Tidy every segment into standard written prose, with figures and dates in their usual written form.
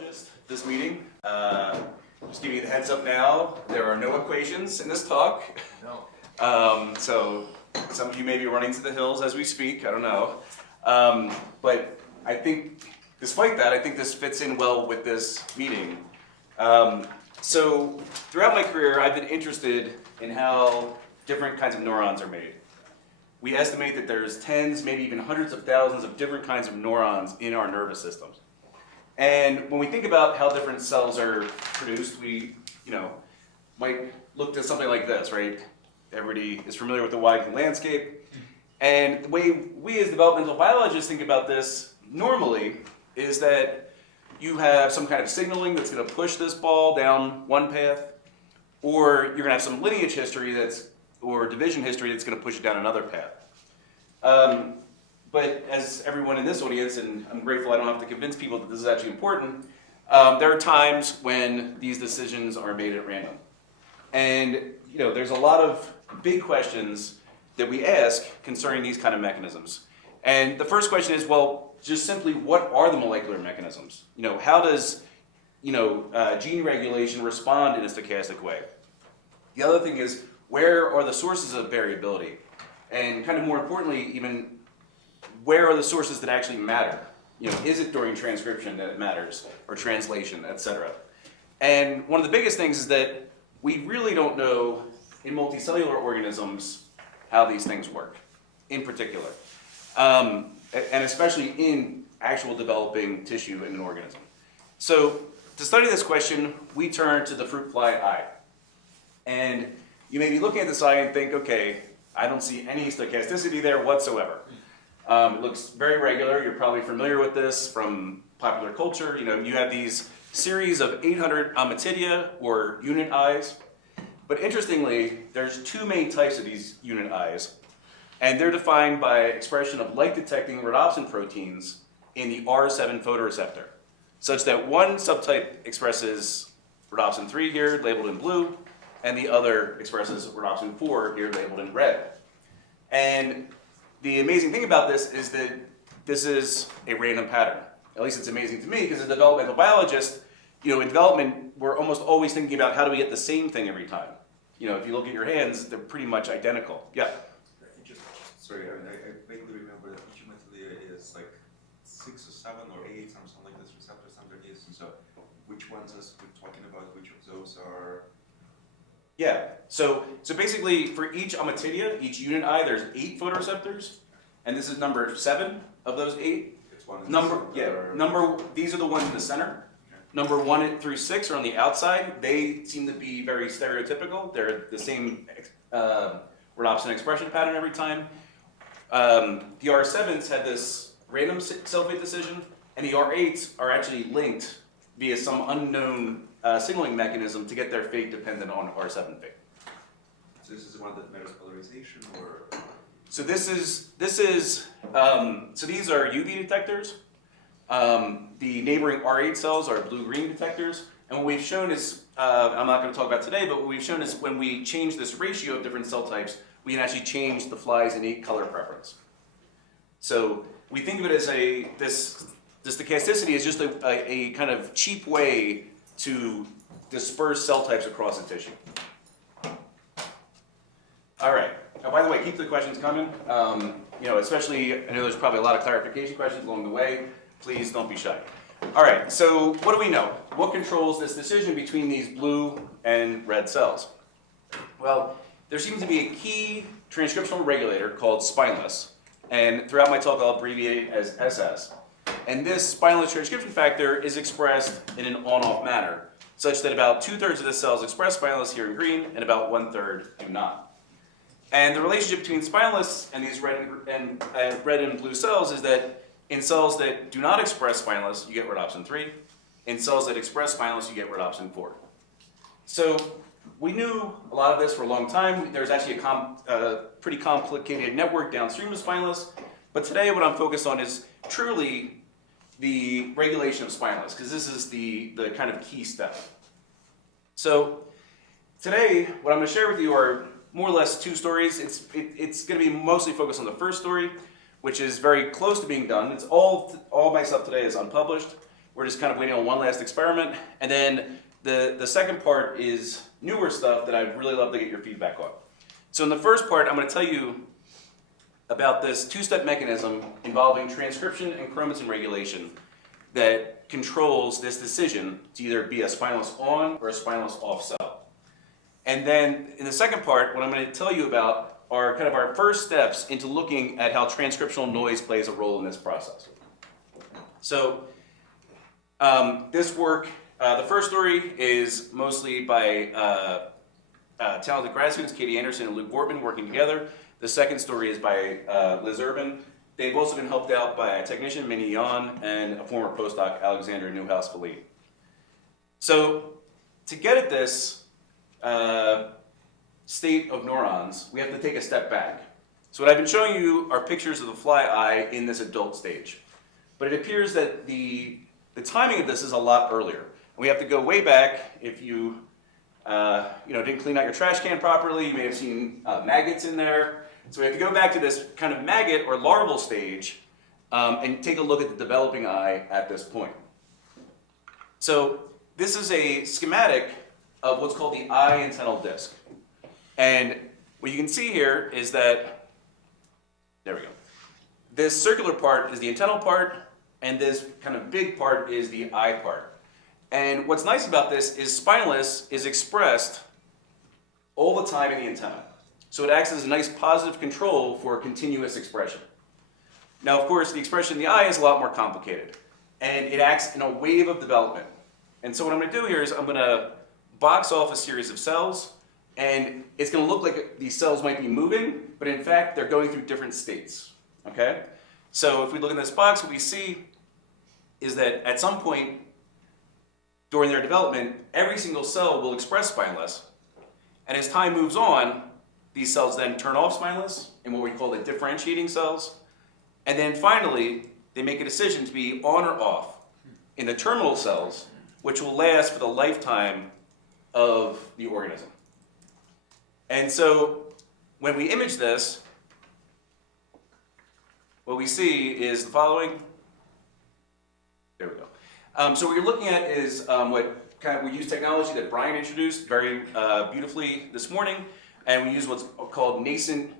biologist this meeting. Just giving you the heads up now, there are no equations in this talk. No. So some of you may be running to the hills as we speak, I don't know. But I think, despite that, I think this fits in well with this meeting. So throughout my career, I've been interested in how different kinds of neurons are made. We estimate that there's tens, maybe even hundreds of thousands of different kinds of neurons in our nervous systems. And when we think about how different cells are produced, we, might look to something like this, right? Everybody is familiar with the wide landscape. And the way we as developmental biologists think about this normally is that you have some kind of signaling that's going to push this ball down one path, or you're going to have some lineage history or division history that's going to push it down another path. But as everyone in this audience, and I'm grateful I don't have to convince people that this is actually important, there are times when these decisions are made at random. And there's a lot of big questions that we ask concerning these kind of mechanisms. And the first question is, well, just simply what are the molecular mechanisms? How does gene regulation respond in a stochastic way? The other thing is, where are the sources of variability? And kind of more importantly, even where are the sources that actually matter? Is it during transcription that it matters, or translation, etc.? And one of the biggest things is that we really don't know in multicellular organisms how these things work, in particular, and especially in actual developing tissue in an organism. So to study this question, we turn to the fruit fly eye. And you may be looking at this eye and think, okay, I don't see any stochasticity there whatsoever. It looks very regular. You're probably familiar with this from popular culture. You have these series of 800 ommatidia, or unit eyes. But interestingly, there's two main types of these unit eyes, and they're defined by expression of light-detecting rhodopsin proteins in the R7 photoreceptor, such that one subtype expresses rhodopsin 3 here, labeled in blue, and the other expresses rhodopsin 4 here, labeled in red. And the amazing thing about this is that this is a random pattern. At least it's amazing to me, because as a developmental biologist, in development, we're almost always thinking about how do we get the same thing every time. If you look at your hands, they're pretty much identical. Yeah? Sorry, I vaguely remember that each hemophilia is like 6 or 7 or 8, something like this, receptors underneath. And so which ones are we talking about? Which of those are? Yeah, so basically for each ommatidia, each unit eye, there's 8 photoreceptors, and this is number 7 of those 8. It's one These are the ones in the center. Number 1 through 6 are on the outside. They seem to be very stereotypical. They're the same rhodopsin expression pattern every time. The R7s had this random cell-fate decision, and the R8s are actually linked via some unknown signaling mechanism to get their fate dependent on R7 fate. So this is the one that matters polarization, or? So so these are UV detectors. The neighboring R8 cells are blue-green detectors. And what we've shown is, I'm not going to talk about today, but what we've shown is when we change this ratio of different cell types, we can actually change the fly's innate color preference. So we think of it as the stochasticity is just a kind of cheap way to disperse cell types across the tissue. All right. By the way, keep the questions coming. Especially, I know there's probably a lot of clarification questions along the way. Please don't be shy. All right, so what do we know? What controls this decision between these blue and red cells? Well, there seems to be a key transcriptional regulator called spineless, and throughout my talk I'll abbreviate it as SS. And this spineless transcription factor is expressed in an on-off manner, such that about 2/3 of the cells express spineless here in green, and about 1/3 do not. And the relationship between spineless and these red and blue cells is that in cells that do not express spineless, you get rhodopsin 3. In cells that express spineless, you get rhodopsin 4. So we knew a lot of this for a long time. There's actually a pretty complicated network downstream of spineless. But today what I'm focused on is truly the regulation of spineless, because this is the kind of key step. So today, what I'm going to share with you are more or less 2 stories. It's going to be mostly focused on the first story, which is very close to being done. It's all my stuff today is unpublished. We're just kind of waiting on one last experiment. And then the second part is newer stuff that I'd really love to get your feedback on. So in the first part, I'm going to tell you about this two-step mechanism involving transcription and chromatin regulation that controls this decision to either be a spineless on or a spineless off cell. And then in the second part, what I'm going to tell you about are kind of our first steps into looking at how transcriptional noise plays a role in this process. So this work, the first story is mostly by talented grad students, Katie Anderson and Luke Bortman, working together. The second story is by Liz Urban. They've also been helped out by a technician, Minnie Yon, and a former postdoc, Alexander Newhouse-Feline. So to get at this state of neurons, we have to take a step back. So what I've been showing you are pictures of the fly eye in this adult stage. But it appears that the timing of this is a lot earlier. We have to go way back. If you didn't clean out your trash can properly, you may have seen maggots in there. So we have to go back to this kind of maggot or larval stage and take a look at the developing eye at this point. So this is a schematic of what's called the eye antennal disc. And what you can see here is that, there we go. This circular part is the antennal part, and this kind of big part is the eye part. And what's nice about this is spineless is expressed all the time in the antenna. So it acts as a nice positive control for continuous expression. Now, of course, the expression in the eye is a lot more complicated, and it acts in a wave of development. And so what I'm going to do here is I'm going to box off a series of cells, and it's going to look like these cells might be moving, but in fact, they're going through different states. Okay? So if we look in this box, what we see is that at some point during their development, every single cell will express spineless, and as time moves on, these cells then turn off spineless in what we call the differentiating cells. And then finally, they make a decision to be on or off in the terminal cells, which will last for the lifetime of the organism. And so when we image this, what we see is the following. There we go. So what you're looking at is we use technology that Brian introduced very beautifully this morning. And we use what's called nascent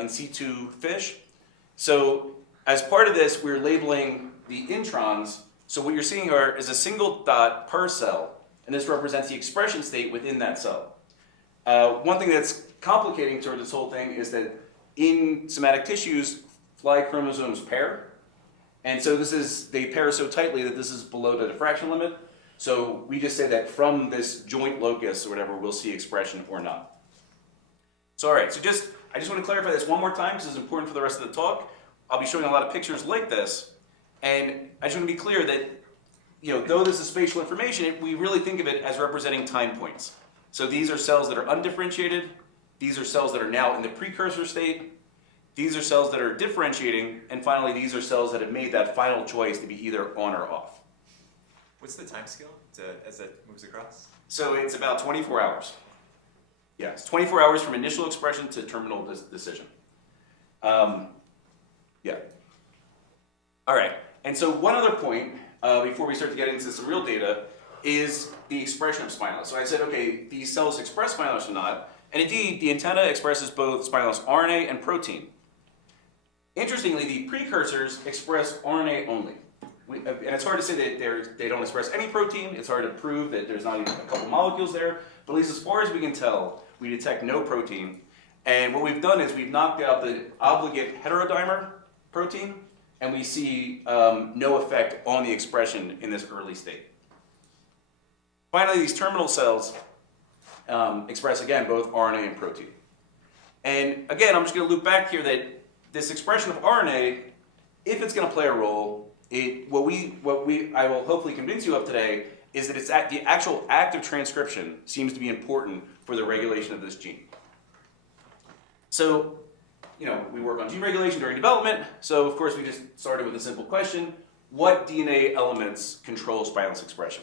in situ fish. So as part of this, we're labeling the introns. So what you're seeing here is a single dot per cell, and this represents the expression state within that cell. One thing that's complicating toward this whole thing is that in somatic tissues, fly chromosomes pair. And so they pair so tightly that this is below the diffraction limit. So we just say that from this joint locus or whatever, we'll see expression or not. So all right, so I just want to clarify this one more time because it's important for the rest of the talk. I'll be showing a lot of pictures like this, and I just want to be clear that, though this is spatial information, we really think of it as representing time points. So these are cells that are undifferentiated. These are cells that are now in the precursor state. These are cells that are differentiating, and finally, these are cells that have made that final choice to be either on or off. What's the time scale as it moves across? So it's about 24 hours. Yeah, it's 24 hours from initial expression to terminal decision. Yeah. All right, and so one other point before we start to get into some real data is the expression of spineless. So I said, okay, these cells express spineless or not, and indeed, the antenna expresses both spineless RNA and protein. Interestingly, the precursors express RNA only. And it's hard to say that they don't express any protein. It's hard to prove that there's not even a couple molecules there. But at least as far as we can tell, we detect no protein. And what we've done is we've knocked out the obligate heterodimer protein, and we see no effect on the expression in this early state. Finally, these terminal cells express, again, both RNA and protein. And again, I'm just going to loop back here that this expression of RNA, if it's going to play a role, what I will hopefully convince you of today is that it's the actual act of transcription seems to be important for the regulation of this gene. So, we work on gene regulation during development. So, of course, we just started with a simple question: what DNA elements control spineless expression?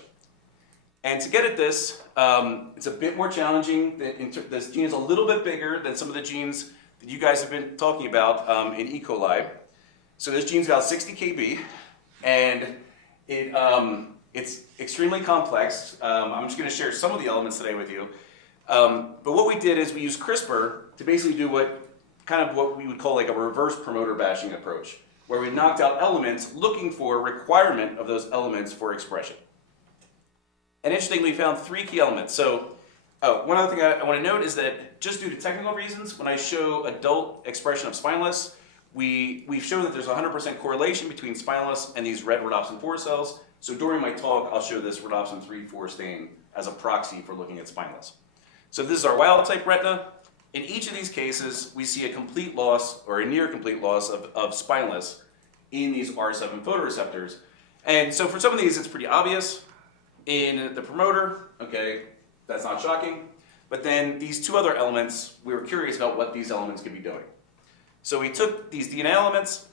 And to get at this, it's a bit more challenging. This gene is a little bit bigger than some of the genes that you guys have been talking about in E. coli. So this gene's about 60 kb, and it It's extremely complex. I'm just going to share some of the elements today with you. But what we did is we used CRISPR to basically do what we would call like a reverse promoter bashing approach, where we knocked out elements looking for requirement of those elements for expression. And interestingly, we found 3 key elements. So one other thing I want to note is that just due to technical reasons, when I show adult expression of spineless, we've shown that there's 100% correlation between spineless and these red rhodopsin 4 cells. So during my talk, I'll show this rhodopsin 3-4 stain as a proxy for looking at spineless. So this is our wild type retina. In each of these cases, we see a complete loss or a near complete loss of spineless in these R7 photoreceptors. And so for some of these, it's pretty obvious. In the promoter, okay, that's not shocking. But then these 2 other elements, we were curious about what these elements could be doing. So we took these DNA elements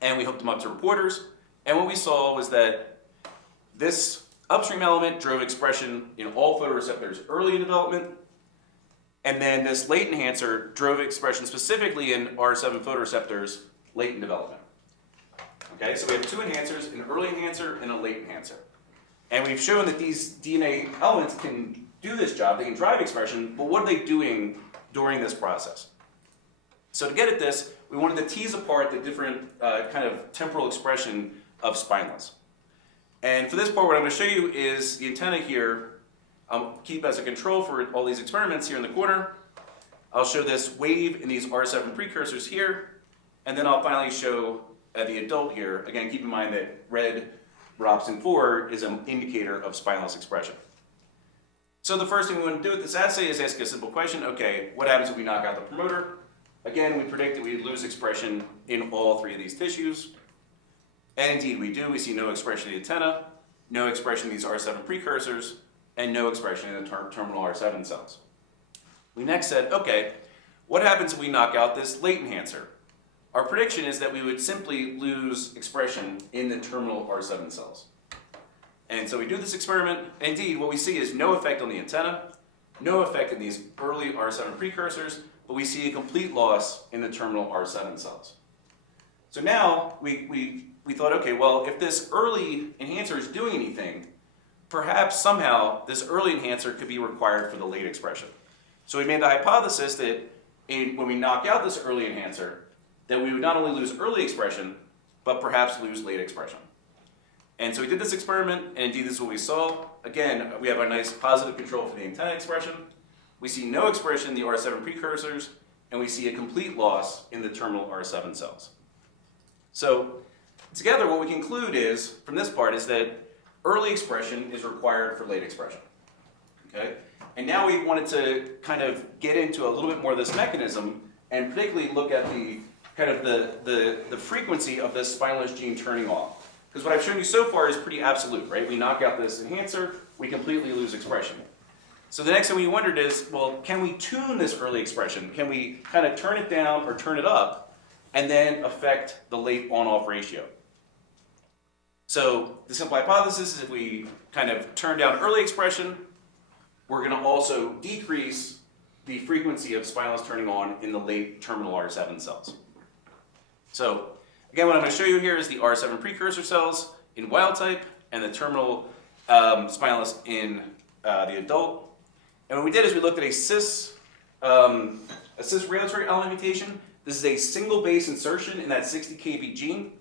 and we hooked them up to reporters. And what we saw was that this upstream element drove expression in all photoreceptors early in development. And then this late enhancer drove expression specifically in R7 photoreceptors late in development. Okay, so we have 2 enhancers, an early enhancer and a late enhancer. And we've shown that these DNA elements can do this job, they can drive expression, but what are they doing during this process? So to get at this, we wanted to tease apart the different kind of temporal expression of spineless. And for this part, what I'm going to show you is the antenna here. I'll keep as a control for all these experiments here in the corner. I'll show this wave in these R7 precursors here, and then I'll finally show the adult here. Again, keep in mind that red rhodopsin 4 is an indicator of spineless expression. So the first thing we want to do with this assay is ask a simple question. Okay, what happens if we knock out the promoter? Again, we predict that we lose expression in all 3 of these tissues. And indeed we do. We see no expression in the antenna, no expression in these R7 precursors, and no expression in the terminal R7 cells. We next said, okay, what happens if we knock out this late enhancer? Our prediction is that we would simply lose expression in the terminal R7 cells. And so we do this experiment, and indeed what we see is no effect on the antenna, no effect in these early R7 precursors, but we see a complete loss in the terminal R7 cells. So now we thought, okay, well, if this early enhancer is doing anything, perhaps somehow this early enhancer could be required for the late expression. So we made the hypothesis that when we knock out this early enhancer, that we would not only lose early expression, but perhaps lose late expression. And so we did this experiment, and indeed this is what we saw. Again, we have a nice positive control for the antenna expression. We see no expression in the R7 precursors, and we see a complete loss in the terminal R7 cells. So together what we conclude is, from this part, is that early expression is required for late expression. Okay? And now we wanted to kind of get into a little bit more of this mechanism and particularly look at the kind of the frequency of this spineless gene turning off. Because what I've shown you so far is pretty absolute, right? We knock out this enhancer, we completely lose expression. So the next thing we wondered is, well, can we tune this early expression? Can we kind of turn it down or turn it up and then affect the late on-off ratio? So the simple hypothesis is if we kind of turn down early expression, we're going to also decrease the frequency of spineless turning on in the late terminal R7 cells. So again, what I'm going to show you here is the R7 precursor cells in wild type and the terminal spineless in the adult. And what we did is we looked at a cis regulatory element mutation. This is a single base insertion in that 60 kV gene.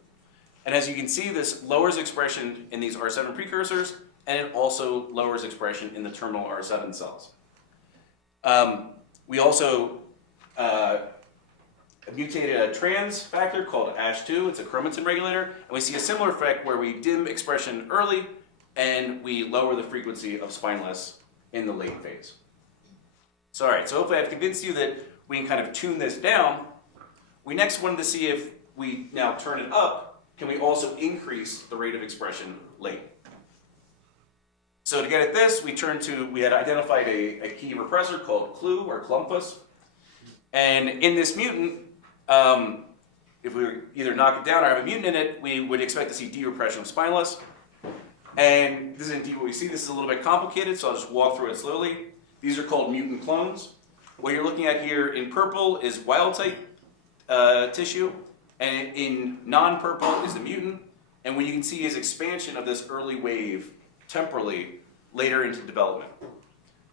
And as you can see, this lowers expression in these R7 precursors, and it also lowers expression in the terminal R7 cells. We also mutated a trans factor called ASH2. It's a chromatin regulator. And we see a similar effect where we dim expression early, and we lower the frequency of spineless in the late phase. So all right, so hopefully I've convinced you that we can kind of tune this down. We next wanted to see if we now turn it up, can we also increase the rate of expression late? So to get at this, we had identified a key repressor called CLU or clumpus. And in this mutant, if we either knock it down or have a mutant in it, we would expect to see derepression of spineless. And this is indeed what we see. This is a little bit complicated, so I'll just walk through it slowly. These are called mutant clones. What you're looking at here in purple is wild type tissue, and in non-purple is the mutant. And what you can see is expansion of this early wave temporally later into development.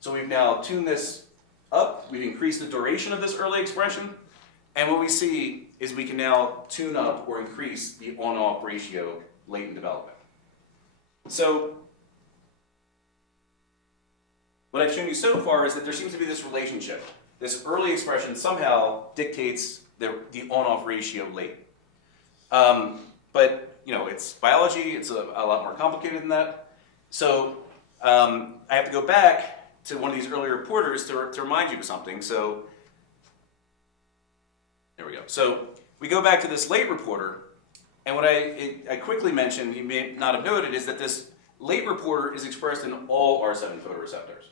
So we've now tuned this up, we've increased the duration of this early expression, and what we see is we can now tune up or increase the on-off ratio late in development. So what I've shown you so far is that there seems to be this relationship. This early expression somehow dictates the on-off ratio late. But you know, it's biology, it's a lot more complicated than that. So I have to go back to one of these earlier reporters to remind you of something. So there we go. So we go back to this late reporter, and what I quickly mentioned, you may not have noted, is that this late reporter is expressed in all R7 photoreceptors.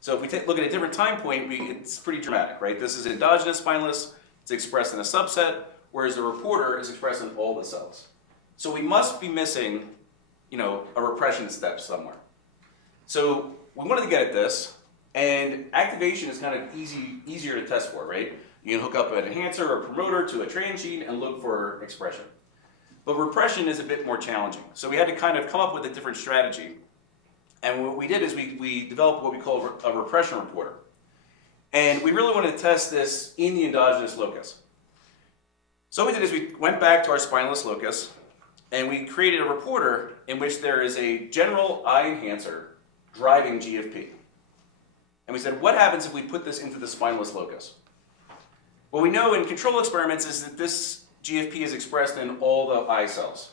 So if we look at a different time point, it's pretty dramatic, right? This is endogenous spineless, it's expressed in a subset, whereas the reporter is expressed in all the cells. So we must be missing, you know, a repression step somewhere. So we wanted to get at this, and activation is kind of easier to test for, right? You can hook up an enhancer or promoter to a transgene and look for expression. But repression is a bit more challenging. So we had to kind of come up with a different strategy. And what we did is we developed what we call a repression reporter. And we really wanted to test this in the endogenous locus. So what we did is we went back to our spineless locus, and we created a reporter in which there is a general eye enhancer driving GFP. And we said, what happens if we put this into the spineless locus? What we know in control experiments is that this GFP is expressed in all the eye cells.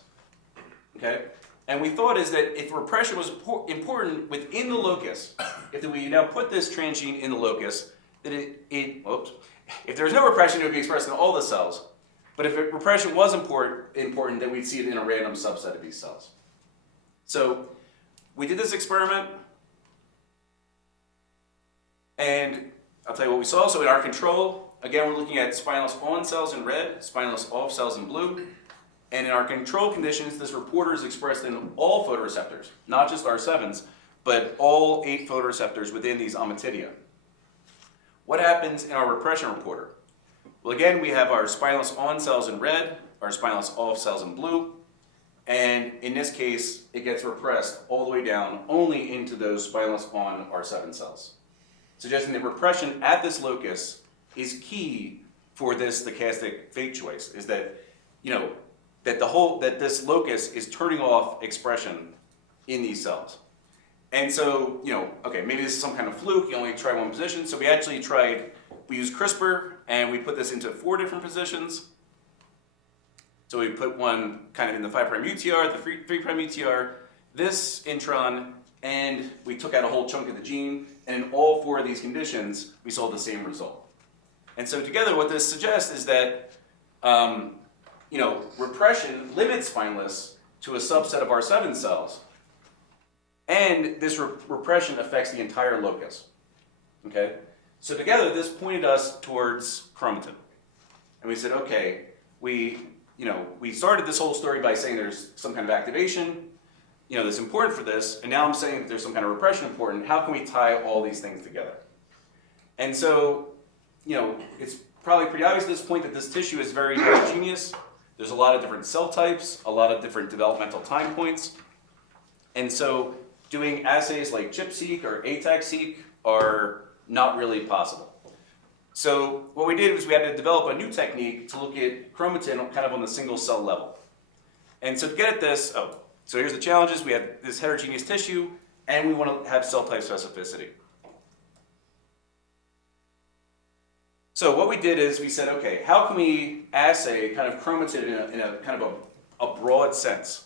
Okay? And we thought is that if repression was important within the locus, if we now put this transgene in the locus, that if there's no repression, it would be expressed in all the cells. But if repression was important, then we'd see it in a random subset of these cells. So we did this experiment, and I'll tell you what we saw. So in our control, again, we're looking at spineless on cells in red, spineless off cells in blue. And in our control conditions, this reporter is expressed in all photoreceptors, not just R7s, but all 8 photoreceptors within these ommatidia. What happens in our repression reporter? Well, again, we have our spineless on cells in red, our spineless off cells in blue, and in this case, it gets repressed all the way down only into those spineless on R7 cells, suggesting that repression at this locus is key for this stochastic fate choice, is that, you know, that this locus is turning off expression in these cells. And so, you know, okay, maybe this is some kind of fluke, you only try one position, so we actually we used CRISPR, and we put this into 4 different positions. So we put one kind of in the 5' UTR, the 3' UTR, this intron, and we took out a whole chunk of the gene, and in all 4 of these conditions, we saw the same result. And so together, what this suggests is that you know, repression limits spineless to a subset of R7 cells, and this repression affects the entire locus. Okay? So together, this pointed us towards chromatin. And we said, okay, we started this whole story by saying there's some kind of activation, you know, that's important for this, and now I'm saying that there's some kind of repression important. How can we tie all these things together? And so, you know, it's probably pretty obvious at this point that this tissue is very heterogeneous. There's a lot of different cell types, a lot of different developmental time points. And so doing assays like ChIP-seq or ATAC-seq are not really possible. So what we did was we had to develop a new technique to look at chromatin kind of on the single cell level. And so to get at this, so here's the challenges. We have this heterogeneous tissue, and we want to have cell type specificity. So what we did is we said, okay, how can we assay kind of chromatin in a kind of a broad sense?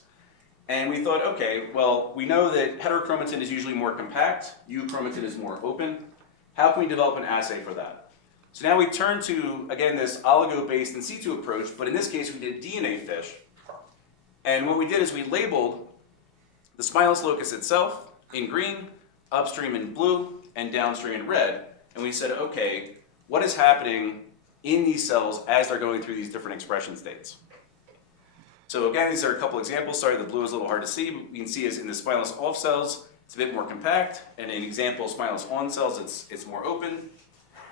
And we thought, okay, well, we know that heterochromatin is usually more compact, euchromatin is more open. How can we develop an assay for that? So now we turn to, again, this oligo-based in situ approach, but in this case we did DNA fish. And what we did is we labeled the spineless locus itself in green, upstream in blue, and downstream in red. And we said, okay, what is happening in these cells as they're going through these different expression states? So again, these are a couple examples. Sorry, the blue is a little hard to see, but you can see is in the spineless off cells, it's a bit more compact, and in example, spineless on cells, it's more open.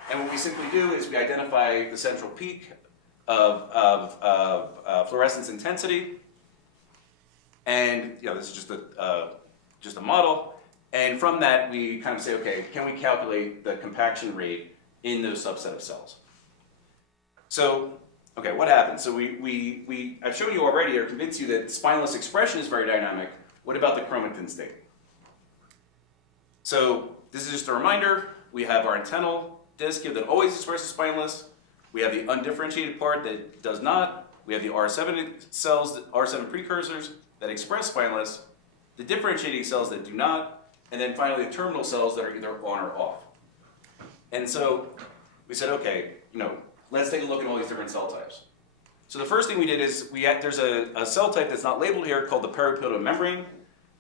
And what we simply do is we identify the central peak of fluorescence intensity, And this is just a model. And from that, we kind of say, okay, can we calculate the compaction rate in those subset of cells? So, okay, what happens? So I've shown you already, or convinced you that spineless expression is very dynamic. What about the chromatin state? So this is just a reminder. We have our antennal disc here that always expresses spineless. We have the undifferentiated part that does not. We have the R7 cells, R7 precursors that express spineless, the differentiating cells that do not, and then finally the terminal cells that are either on or off. And so we said, okay, let's take a look at all these different cell types. So the first thing we did is there's a cell type that's not labeled here called the peripoietin membrane.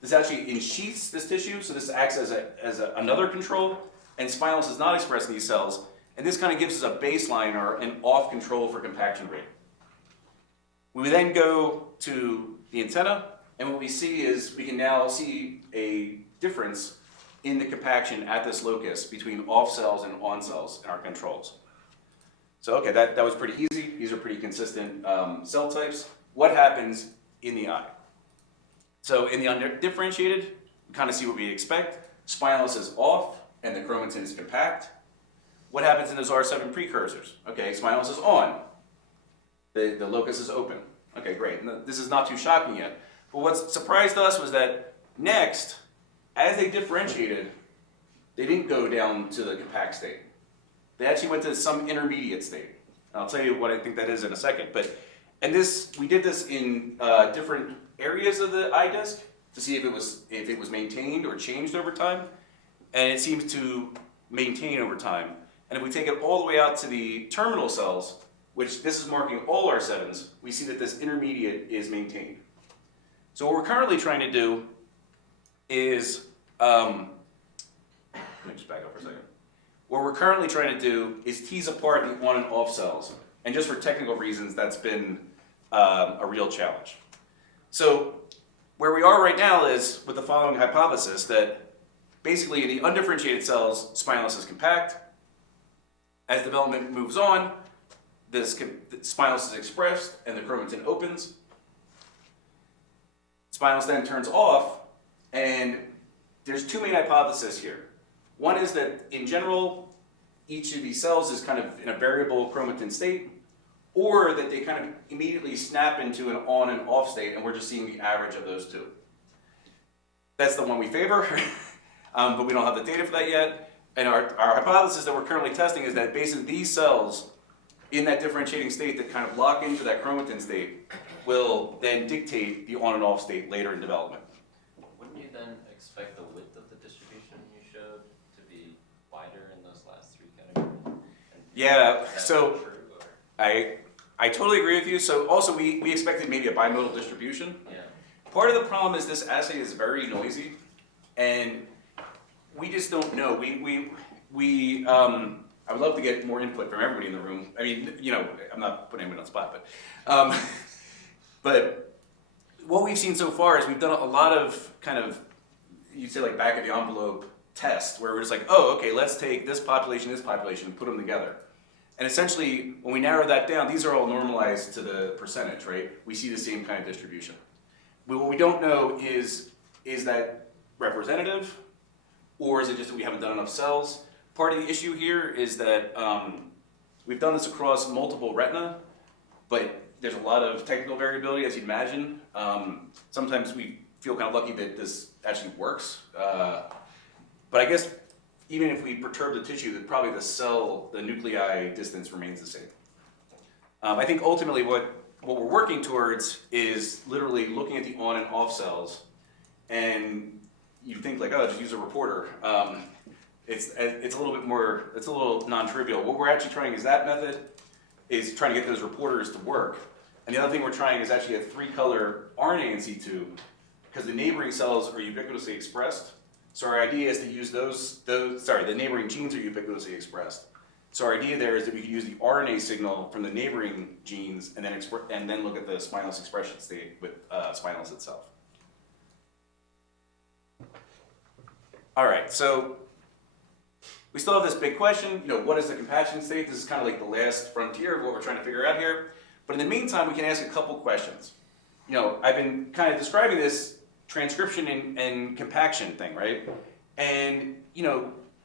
This actually ensheaths this tissue, so this acts as another control, and spineless is not expressed in these cells, and this kind of gives us a baseline or an off control for compaction rate. We then go to the antenna, and what we see is we can now see a difference in the compaction at this locus between off cells and on cells in our controls. So okay, that was pretty easy. These are pretty consistent cell types. What happens in the eye? So in the undifferentiated, we kind of see what we expect. Spineless is off, and the chromatin is compact. What happens in those R7 precursors? Okay, spineless is on. The locus is open. Okay, great. This is not too shocking yet. But what surprised us was that next, as they differentiated, they didn't go down to the compact state. They actually went to some intermediate state. I'll tell you what I think that is in a second. We did this in different areas of the eye disc to see if it was maintained or changed over time, and it seems to maintain over time. And if we take it all the way out to the terminal cells, which this is marking all R7s, we see that this intermediate is maintained. So what we're currently trying to do is, let me just back up for a second. What we're currently trying to do is tease apart the on and off cells. And just for technical reasons, that's been a real challenge. So where we are right now is with the following hypothesis that basically in the undifferentiated cells, spineless is compact. As development moves on, spineless is expressed and the chromatin opens. Spineless then turns off, and there's two main hypotheses here. One is that in general, each of these cells is kind of in a variable chromatin state, or that they kind of immediately snap into an on and off state, and we're just seeing the average of those two. That's the one we favor, but we don't have the data for that yet. And our hypothesis that we're currently testing is that basically these cells in that differentiating state that kind of lock into that chromatin state will then dictate the on and off state later in development. Wouldn't you then expect the width of the distribution you showed to be wider in those last three categories? Yeah, so I totally agree with you. So also we expected maybe a bimodal distribution. Yeah. Part of the problem is this assay is very noisy, and we just don't know. I would love to get more input from everybody in the room. I mean, I'm not putting anyone on the spot, but what we've seen so far is we've done a lot of kind of, you'd say like back of the envelope tests where we're just like, oh, okay, let's take this population, and put them together. And essentially, when we narrow that down, these are all normalized to the percentage, right? We see the same kind of distribution. What we don't know is that representative, or is it just that we haven't done enough cells? Part of the issue here is that we've done this across multiple retina, but there's a lot of technical variability, as you'd imagine. Sometimes we feel kind of lucky that this actually works. But I guess even if we perturb the tissue, that probably the nuclei distance remains the same. I think ultimately what we're working towards is literally looking at the on and off cells, and you think like, oh, just use a reporter. It's a little bit more, it's a little non-trivial. What we're actually trying is that method is trying to get those reporters to work. And the other thing we're trying is actually a 3-color RNA in situ, because the neighboring cells are ubiquitously expressed. So our idea is to use the neighboring genes are ubiquitously expressed. So our idea there is that we could use the RNA signal from the neighboring genes and then look at the spineless expression state with spineless itself. All right, so we still have this big question, what is the compaction state? This is kind of like the last frontier of what we're trying to figure out here. But in the meantime, we can ask a couple questions. I've been kind of describing this transcription and compaction thing, right? And,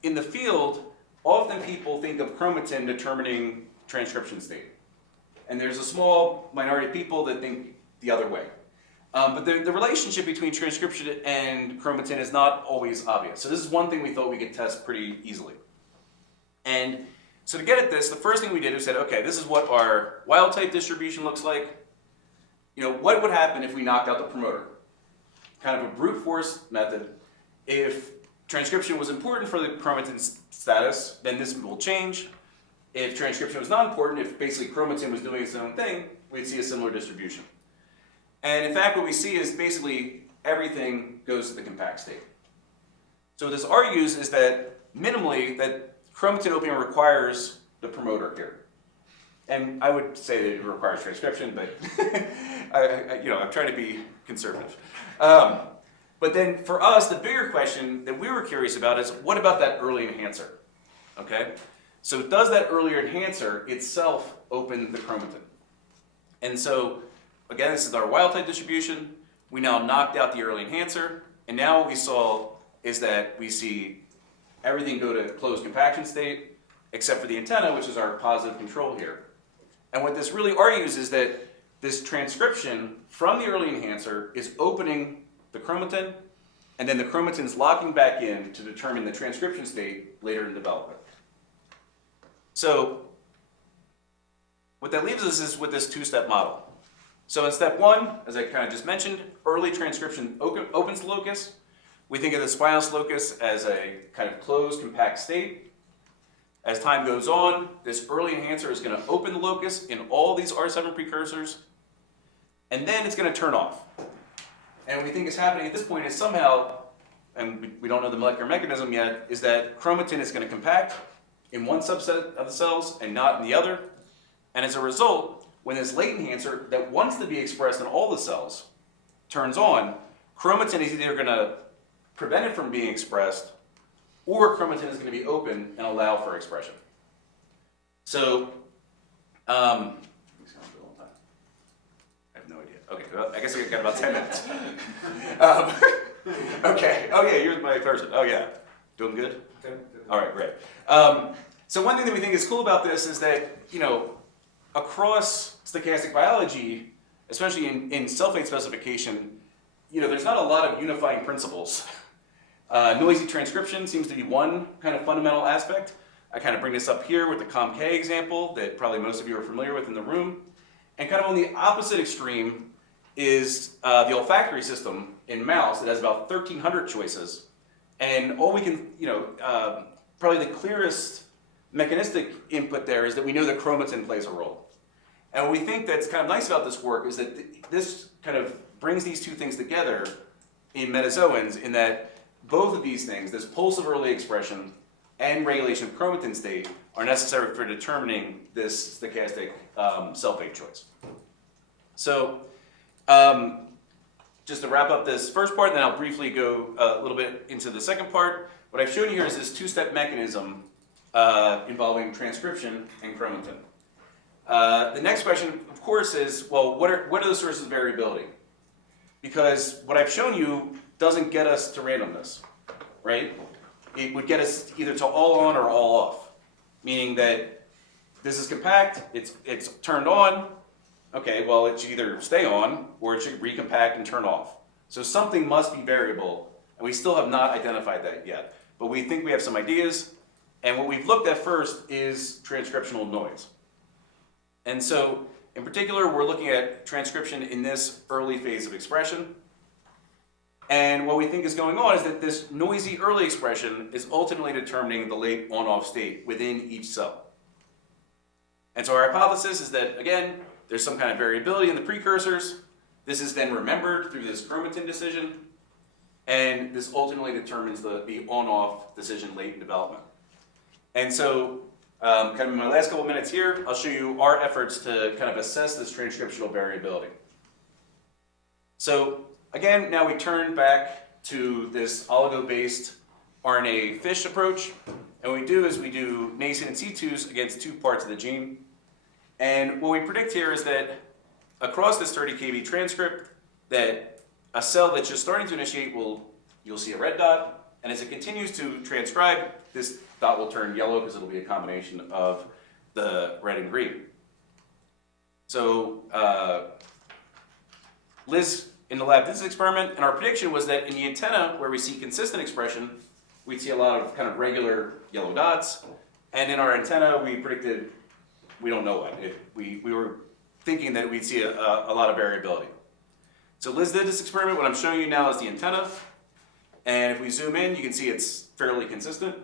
in the field, often people think of chromatin determining transcription state. And there's a small minority of people that think the other way. But the relationship between transcription and chromatin is not always obvious. So this is one thing we thought we could test pretty easily. And so to get at this, the first thing we did was said, okay, this is what our wild type distribution looks like. What would happen if we knocked out the promoter? Kind of a brute force method. If transcription was important for the chromatin status, then this will change. If transcription was not important, if basically chromatin was doing its own thing, we'd see a similar distribution. And in fact, what we see is basically everything goes to the compact state. So what this argues is that minimally, that chromatin opening requires the promoter here. And I would say that it requires transcription, but I'm trying to be conservative. But then for us, the bigger question that we were curious about is, what about that early enhancer? Okay? So does that earlier enhancer itself open the chromatin? And so, again, this is our wild type distribution. We now knocked out the early enhancer, and now what we saw is that we see everything go to closed compaction state, except for the antenna, which is our positive control here. And what this really argues is that this transcription from the early enhancer is opening the chromatin, and then the chromatin is locking back in to determine the transcription state later in development. So what that leaves us is with this two-step model. So in step one, as I kind of just mentioned, early transcription opens the locus. We think of the spinous locus as a kind of closed, compact state. As time goes on, this early enhancer is going to open the locus in all these R7 precursors, and then it's going to turn off. And what we think is happening at this point is somehow, and we don't know the molecular mechanism yet, is that chromatin is going to compact in one subset of the cells and not in the other. And as a result, when this late enhancer that wants to be expressed in all the cells turns on, chromatin is either going to prevent it from being expressed, or chromatin is going to be open and allow for expression. So, I have no idea. Okay, well, I guess I got about 10 minutes. Okay, oh yeah, you're my person. Oh yeah, doing good? All right, great. So one thing that we think is cool about this is that, across stochastic biology, especially in sulfate specification, there's not a lot of unifying principles. Noisy transcription seems to be one kind of fundamental aspect. I kind of bring this up here with the COMK example that probably most of you are familiar with in the room. And kind of on the opposite extreme is the olfactory system in mouse that has about 1,300 choices. And all we can, probably the clearest mechanistic input there is that we know that chromatin plays a role. And what we think that's kind of nice about this work is that this kind of brings these two things together in metazoans, in that both of these things, this pulse of early expression and regulation of chromatin state, are necessary for determining this stochastic sulfate choice. So just to wrap up this first part, then I'll briefly go a little bit into the second part. What I've shown you here is this two-step mechanism involving transcription and chromatin. The next question, of course, is, well, what are the sources of variability? Because what I've shown you doesn't get us to randomness, right? It would get us either to all on or all off, meaning that this is compact, it's turned on. Okay, well, it should either stay on or it should recompact and turn off. So something must be variable, and we still have not identified that yet. But we think we have some ideas, and what we've looked at first is transcriptional noise. And so, in particular, we're looking at transcription in this early phase of expression. And what we think is going on is that this noisy early expression is ultimately determining the late on-off state within each cell. And so our hypothesis is that, again, there's some kind of variability in the precursors. This is then remembered through this chromatin decision. And this ultimately determines the on-off decision late in development. And so, kind of in my last couple of minutes here, I'll show you our efforts to kind of assess this transcriptional variability. So, again, now we turn back to this oligo-based RNA FISH approach. And what we do is we do nascent in situs against two parts of the gene. And what we predict here is that across this 30 kb transcript that a cell that's just starting to initiate you'll see a red dot, and as it continues to transcribe, this dot will turn yellow because it'll be a combination of the red and green. So Liz in the lab did this experiment, and our prediction was that in the antenna, where we see consistent expression, we'd see a lot of kind of regular yellow dots, and in our antenna, we predicted, we don't know what. We were thinking that we'd see a lot of variability. So Liz did this experiment. What I'm showing you now is the antenna, and if we zoom in, you can see it's fairly consistent.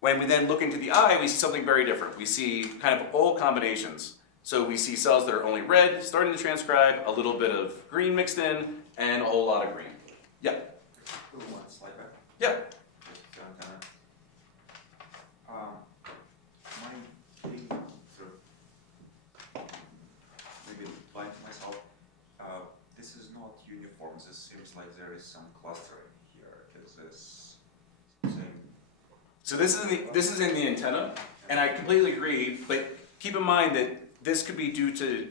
When we then look into the eye, we see something very different. We see kind of all combinations. So we see cells that are only red, starting to transcribe, a little bit of green mixed in, and a whole lot of green. Yeah? One slide back. Yeah. My being sort of maybe blind to myself, this is not uniform. This seems like there is some clustering here. Is this something? So this is in the antenna, and I completely agree, but keep in mind that this could be due to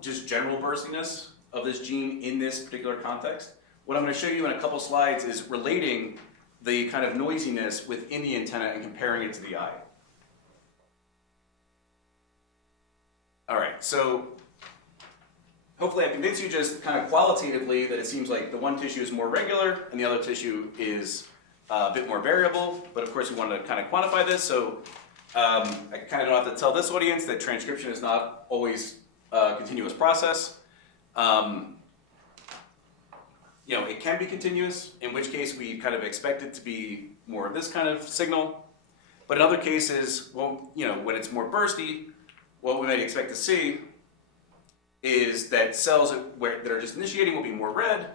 just general burstiness of this gene in this particular context. What I'm going to show you in a couple slides is relating the kind of noisiness within the antenna and comparing it to the eye. All right, so hopefully I convinced you just kind of qualitatively that it seems like the one tissue is more regular and the other tissue is a bit more variable, but of course we want to kind of quantify this, so I kind of don't have to tell this audience that transcription is not always a continuous process. You know, it can be continuous, in which case we kind of expect it to be more of this kind of signal. But in other cases, well, you know, when it's more bursty, what we might expect to see is that cells that are just initiating will be more red,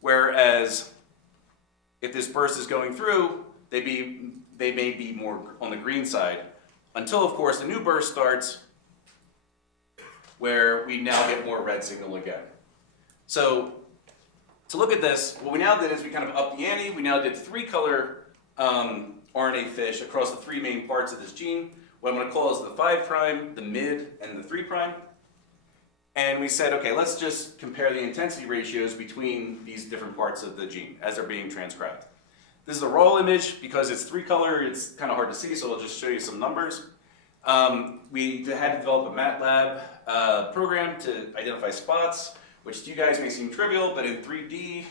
whereas if this burst is going through, they may be more on the green side, until of course the new burst starts, where we now get more red signal again. So to look at this, what we now did is we kind of upped the ante. We now did 3-color RNA fish across the 3 main parts of this gene. What I'm going to call is the 5', the mid, and the 3'. And we said, okay, let's just compare the intensity ratios between these different parts of the gene as they're being transcribed. This is a raw image. Because it's 3-color, it's kind of hard to see, so I'll just show you some numbers. We had to develop a MATLAB program to identify spots, which to you guys may seem trivial, but in 3D,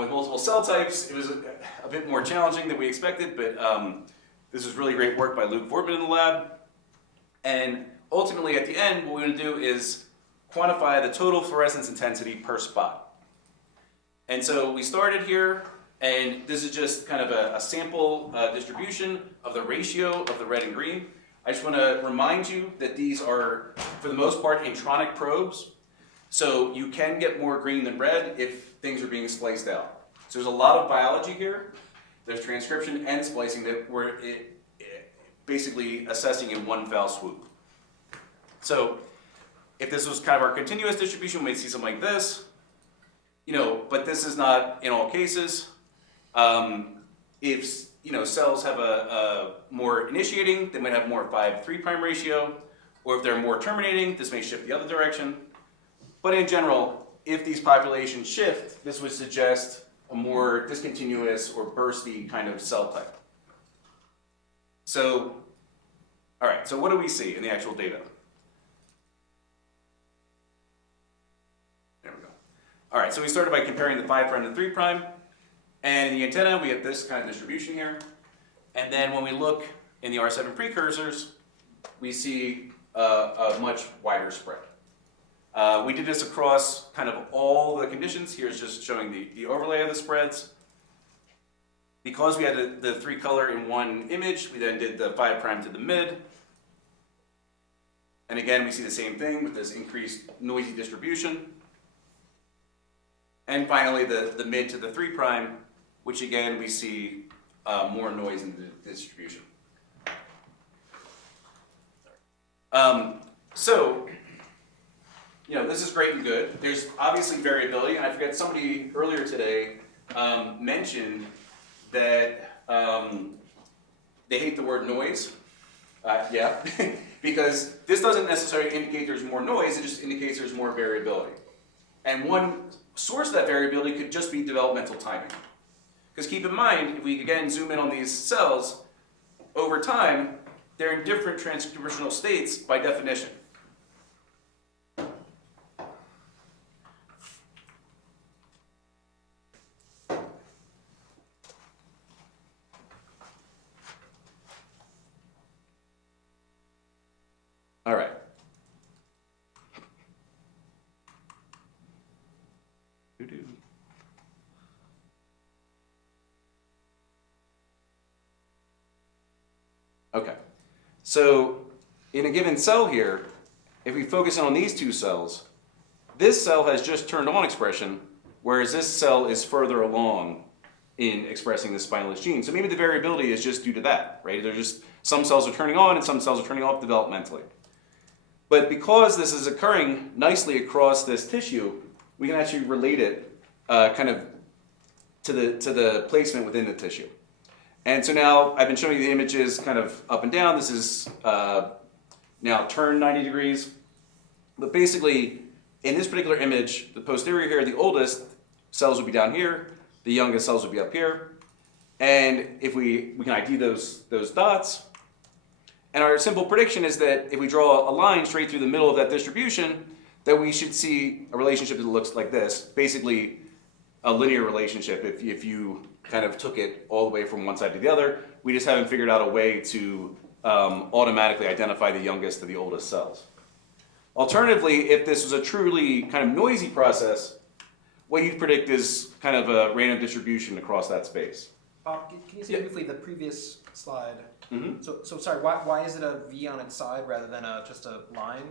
with multiple cell types, it was a bit more challenging than we expected, but this was really great work by Luke Vortman in the lab. And ultimately, at the end, what we're going to do is quantify the total fluorescence intensity per spot. And so we started here, and this is just kind of a sample distribution of the ratio of the red and green. I just want to remind you that these are, for the most part, intronic probes. So you can get more green than red if things are being spliced out. So there's a lot of biology here. There's transcription and splicing that we're basically assessing in one fell swoop. So if this was kind of our continuous distribution, we might see something like this. You know, but this is not in all cases. If cells have a more initiating, they might have more 5'3' ratio, or if they're more terminating, this may shift the other direction. But in general, if these populations shift, this would suggest a more discontinuous or bursty kind of cell type. So, all right, so what do we see in the actual data? There we go. All right, so we started by comparing the 5' to 3', and in the antenna, we have this kind of distribution here. And then when we look in the R7 precursors, we see a much wider spread. We did this across kind of all the conditions. Here's just showing the overlay of the spreads. Because we had the 3-color in one image, we then did the 5' to the mid. And again, we see the same thing with this increased noisy distribution. And finally, the mid to the 3', which again, we see more noise in the distribution. So, you know, this is great and good. There's obviously variability, and I forget, somebody earlier today mentioned that they hate the word noise. Yeah, because this doesn't necessarily indicate there's more noise, it just indicates there's more variability. And one source of that variability could just be developmental timing. Because keep in mind, if we again zoom in on these cells, over time, they're in different transcriptional states by definition. All right. Okay. So in a given cell here, if we focus on these two cells, this cell has just turned on expression, whereas this cell is further along in expressing the spineless gene. So maybe the variability is just due to that, right? There's just some cells are turning on and some cells are turning off developmentally. But because this is occurring nicely across this tissue, we can actually relate it kind of to the placement within the tissue. And so now I've been showing you the images kind of up and down. This is now turned 90 degrees. But basically, in this particular image, the posterior here, the oldest cells would be down here. The youngest cells would be up here. And if we can ID those dots. And our simple prediction is that if we draw a line straight through the middle of that distribution, that we should see a relationship that looks like this. Basically, a linear relationship if you kind of took it all the way from one side to the other. We just haven't figured out a way to automatically identify the youngest to the oldest cells. Alternatively, if this was a truly kind of noisy process, what you'd predict is kind of a random distribution across that space. Bob, can you say briefly the previous slide? Mm-hmm. So sorry, why is it a V on its side rather than just a line?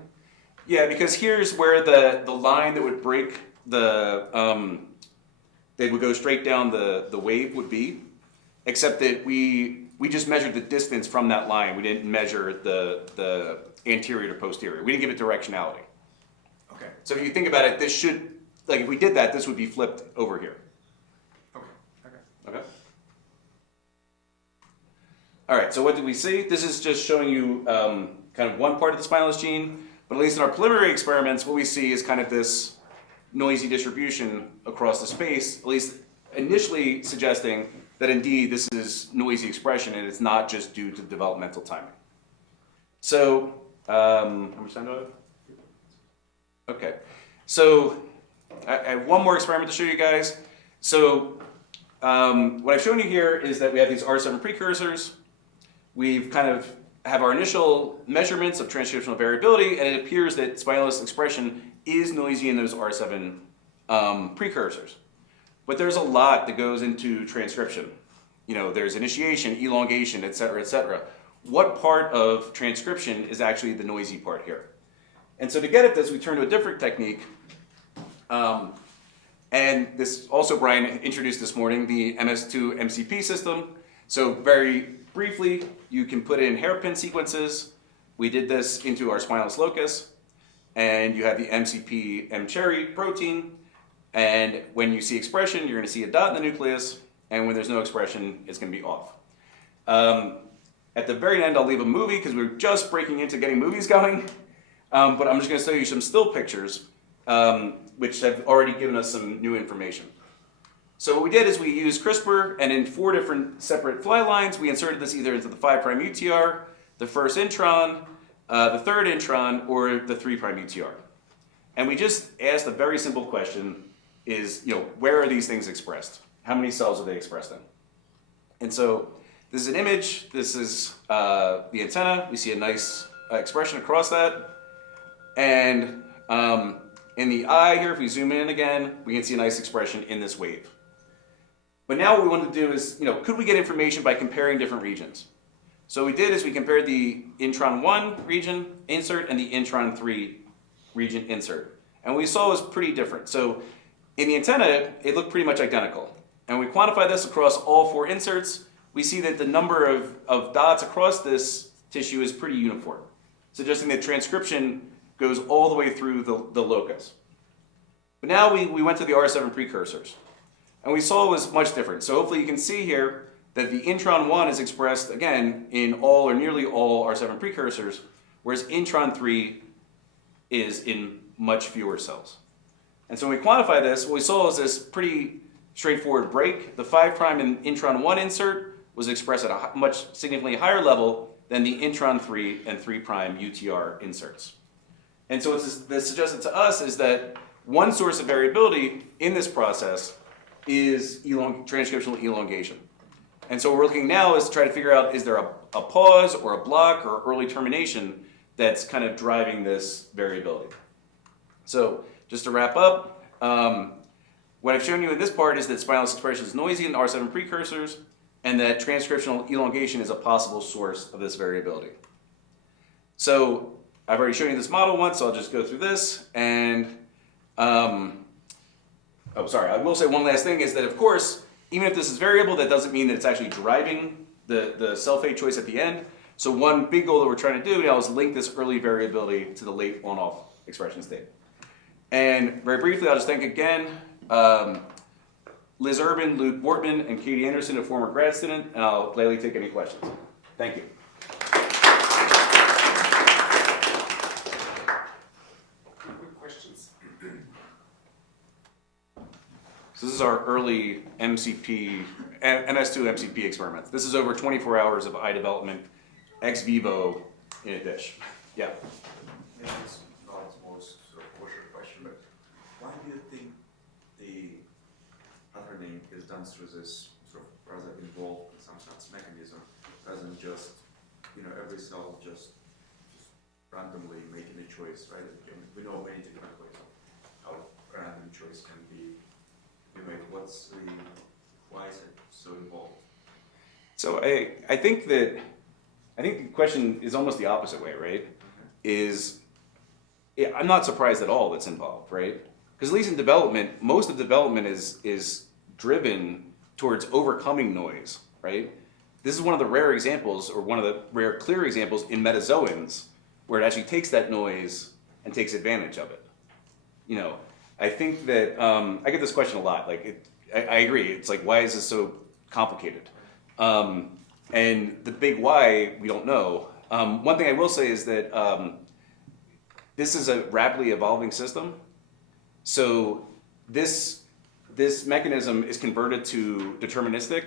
Yeah, because here's where the line that would break the, they would go straight down the wave would be, except that we just measured the distance from that line. We didn't measure the anterior to posterior. We didn't give it directionality. Okay. So if you think about it, this should, like if we did that, this would be flipped over here. Okay. Okay. All right, so what did we see? This is just showing you kind of one part of the spineless gene, but at least in our preliminary experiments, what we see is kind of this noisy distribution across the space, at least initially suggesting that indeed this is noisy expression and it's not just due to developmental timing. So, how much time do I have? Okay, so I have one more experiment to show you guys. So, what I've shown you here is that we have these R7 precursors. We've kind of have our initial measurements of transcriptional variability, and it appears that spineless expression is noisy in those R7 precursors. But there's a lot that goes into transcription. You know, there's initiation, elongation, et cetera, et cetera. What part of transcription is actually the noisy part here? And so to get at this, we turn to a different technique. And this also Brian introduced this morning, the MS2 MCP system. So very briefly, you can put in hairpin sequences. We did this into our spineless locus. And you have the MCP M-cherry protein. And when you see expression, you're going to see a dot in the nucleus. And when there's no expression, it's going to be off. At the very end, I'll leave a movie because we're just breaking into getting movies going. But I'm just going to show you some still pictures, which have already given us some new information. So what we did is we used CRISPR, and in 4 different separate fly lines, we inserted this either into the 5' UTR, the first intron, the third intron, or the 3' UTR. And we just asked a very simple question, is, you know, where are these things expressed? How many cells are they expressed in? And so this is an image. This is the antenna. We see a nice expression across that. And in the eye here, if we zoom in again, we can see a nice expression in this wave. But now what we want to do is, you know, could we get information by comparing different regions? So what we did is we compared the intron 1 region insert and the intron 3 region insert. And what we saw was pretty different. So in the antenna, it looked pretty much identical. And we quantify this across all 4 inserts. We see that the number of dots across this tissue is pretty uniform, suggesting that transcription goes all the way through the locus. But now we went to the R7 precursors, and we saw it was much different. So hopefully you can see here that the intron 1 is expressed, again, in all or nearly all R7 precursors, whereas intron 3 is in much fewer cells. And so when we quantify this, what we saw is this pretty straightforward break. The 5' in intron 1 insert was expressed at a much significantly higher level than the intron 3 and 3' UTR inserts. And so what this suggested to us is that one source of variability in this process is transcriptional elongation. And so what we're looking now is to try to figure out, is there a pause or a block or early termination that's kind of driving this variability. So just to wrap up, what I've shown you in this part is that spinal expression is noisy in R7 precursors, and that transcriptional elongation is a possible source of this variability. So I've already shown you this model once, so I'll just go through this. And, I will say one last thing is that, of course, even if this is variable, that doesn't mean that it's actually driving the cell fate choice at the end. So one big goal that we're trying to do now is link this early variability to the late on-off expression state. And very briefly, I'll just thank again Liz Urban, Luke Wortman, and Katie Anderson, a former grad student, and I'll gladly take any questions. Thank you. Quick questions. So this is our early MCP, MS2 MCP experiments. This is over 24 hours of eye development ex vivo in a dish. Yeah. Maybe it's not the most sort of kosher question, but why do you think the patterning is done through this sort of rather involved in some sense mechanism, rather than just, every cell just randomly making a choice, right? And we know many different ways of how random choice can be made. Why is it so involved? So I think the question is almost the opposite way, right? I'm not surprised at all that's involved, right? Because at least in development, most of development is driven towards overcoming noise, right? This is one of the rare examples, or one of the rare clear examples in metazoans, where it actually takes that noise and takes advantage of it. I think that, I get this question a lot, I agree, it's like, why is this so complicated? And the big why, we don't know. One thing I will say is that this is a rapidly evolving system. So this mechanism is converted to deterministic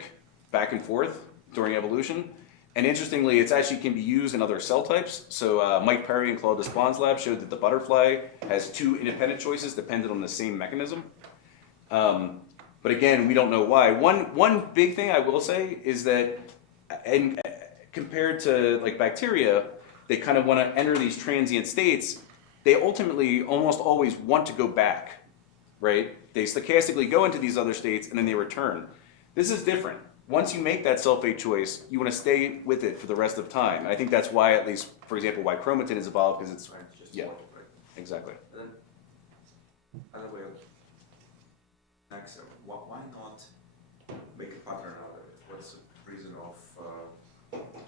back and forth during evolution. And interestingly, it actually can be used in other cell types. So Mike Perry and Claude Desplan's lab showed that the butterfly has 2 independent choices dependent on the same mechanism. But again, we don't know why. One big thing I will say is that, and compared to bacteria, they kind of want to enter these transient states. They ultimately almost always want to go back, right? They stochastically go into these other states and then they return. This is different. Once you make that cell fate choice, you want to stay with it for the rest of time. And I think that's why, at least, for example, why chromatin is evolved, because it's, Right, just yeah, right. exactly. And then, another way of next, why not make a pattern out of it? What's the reason of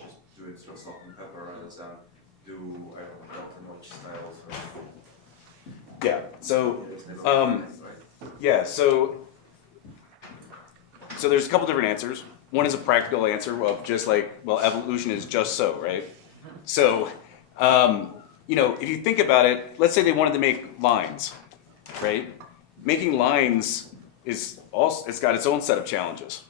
just doing sort of salt and pepper rather than do, I don't know, Dr. Notch style sort of, Yeah, so, right? yeah, so there's a couple different answers. One is a practical answer of just evolution is just so, right? So, if you think about it, let's say they wanted to make lines, right? Making lines it's got its own set of challenges,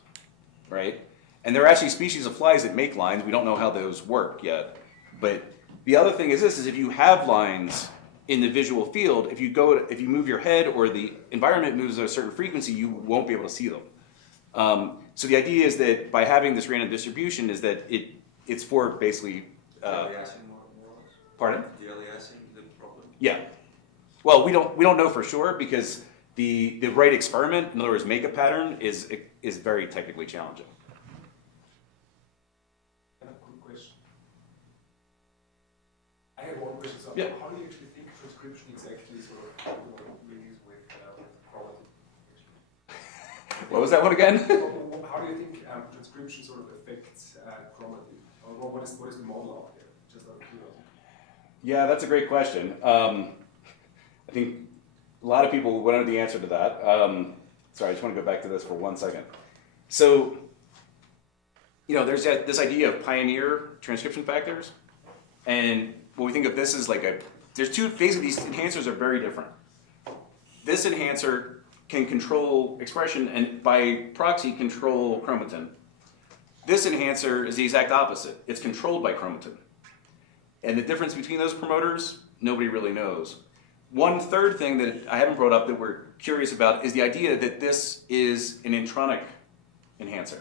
right? And there are actually species of flies that make lines. We don't know how those work yet. But the other thing is if you have lines in the visual field, if you move your head or the environment moves at a certain frequency, you won't be able to see them. So the idea is that by having this random distribution is that it's for basically, De-aliasing more or less? pardon? De-aliasing the problem? Yeah. Well, we don't know for sure because the right experiment, in other words, make a pattern, is very technically challenging. I have a quick question. I have one question. So Yeah. how do you actually think transcription exactly sort of relates with chromatin? What was that one again? How do you think transcription sort of affects chromatin? Or what is the model out there? Just out of curiosity. Yeah, that's a great question. I think a lot of people would know the answer to that. Sorry, I just want to go back to this for 1 second. So, there's this idea of pioneer transcription factors, and what we think of this as like there's two, basically these enhancers are very different. This enhancer can control expression and by proxy control chromatin. This enhancer is the exact opposite. It's controlled by chromatin. And the difference between those promoters, nobody really knows. One third thing that I haven't brought up that we're curious about is the idea that this is an intronic enhancer.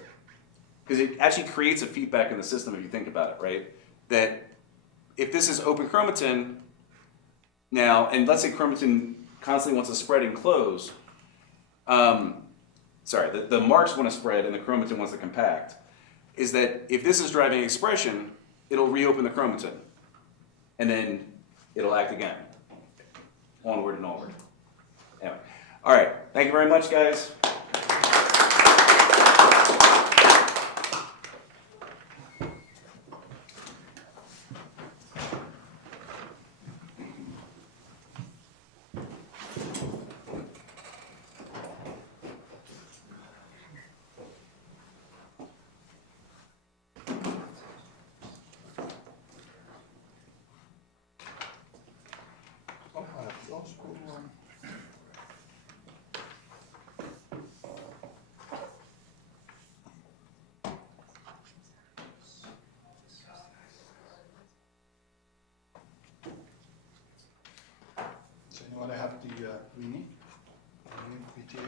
Because it actually creates a feedback in the system if you think about it, right? That if this is open chromatin now, and let's say chromatin constantly wants to spread and close, the marks want to spread and the chromatin wants to compact, is that if this is driving expression, it'll reopen the chromatin, and then it'll act again, onward and onward. Anyway, all right, thank you very much, guys. So you want to have the weenie? VTA.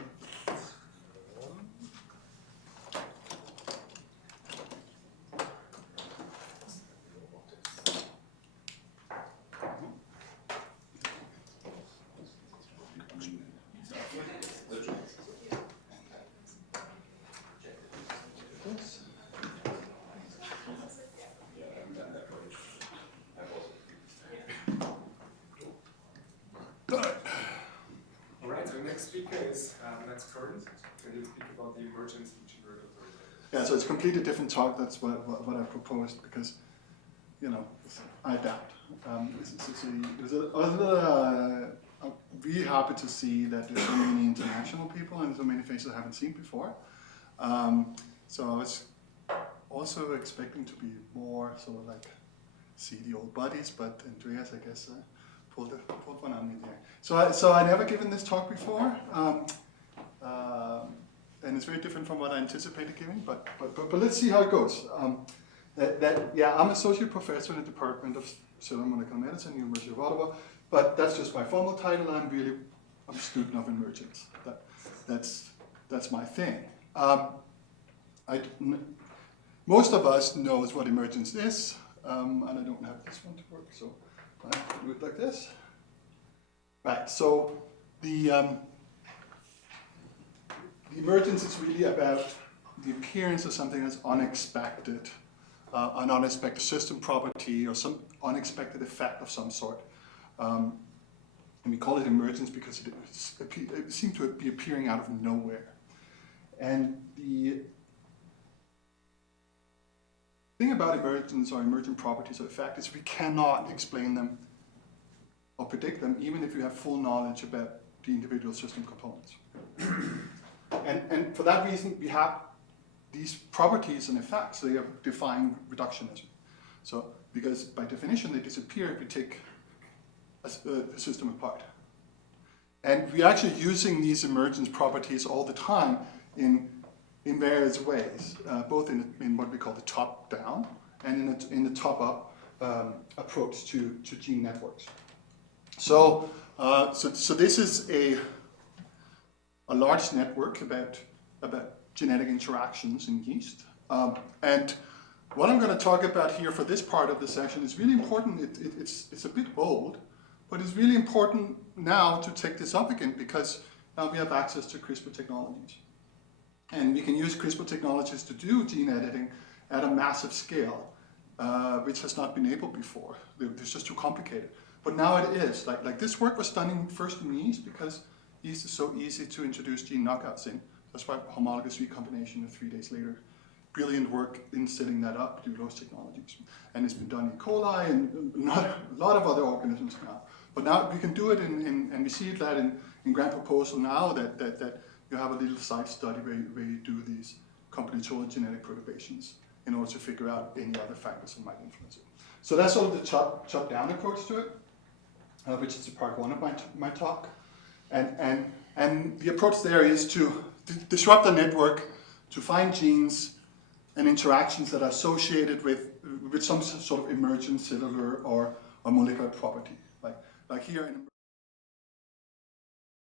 All right, so the next speaker is Matt Curran. Can you speak about the emergence of gene regulatory data? Yeah, so it's a completely different talk. That's what I proposed because, you know, I adapt. I'm really happy to see that there's so many international people and so many faces I haven't seen before. So I was also expecting to be more sort of like see the old buddies, but Andreas, I guess, pulled one on me there. So I never given this talk before. And it's very different from what I anticipated giving, but let's see how it goes. I'm associate professor in the Department of Cellular Molecular Medicine, University of Ottawa, but that's just my formal title. I'm a student of emergence. That's my thing. Most of us knows what emergence is, and I don't have this one to work, so I do it like this. Right. So the emergence is really about the appearance of something that's unexpected, an unexpected system property or some unexpected effect of some sort. And we call it emergence because it seemed to be appearing out of nowhere. And the thing about emergence or emergent properties or effect is we cannot explain them or predict them even if you have full knowledge about the individual system components. And for that reason, we have these properties and effects. They are defying reductionism. So, because by definition, they disappear if you take a system apart. And we're actually using these emergence properties all the time in various ways, both in what we call the top-down and in the top-up approach to gene networks. So this is a large network about genetic interactions in yeast. And what I'm going to talk about here for this part of the session is really important. It's a bit old, but it's really important now to take this up again because now we have access to CRISPR technologies. And we can use CRISPR technologies to do gene editing at a massive scale, which has not been able before. It's just too complicated. But now it is. Like this work was done first in yeast because yeast is so easy to introduce gene knockouts in. That's why homologous recombination 3 days later. Brilliant work in setting that up through those technologies. And it's been done in coli and a lot of other organisms now. But now we can do it and we see that in grant proposal now that you have a little side study where you do these combinatorial genetic perturbations in order to figure out any other factors that might influence it. So that's sort of the top-down approach to it, which is part one of my talk. And the approach there is to disrupt the network, to find genes and interactions that are associated with some sort of emergent cellular or molecular property. Like here in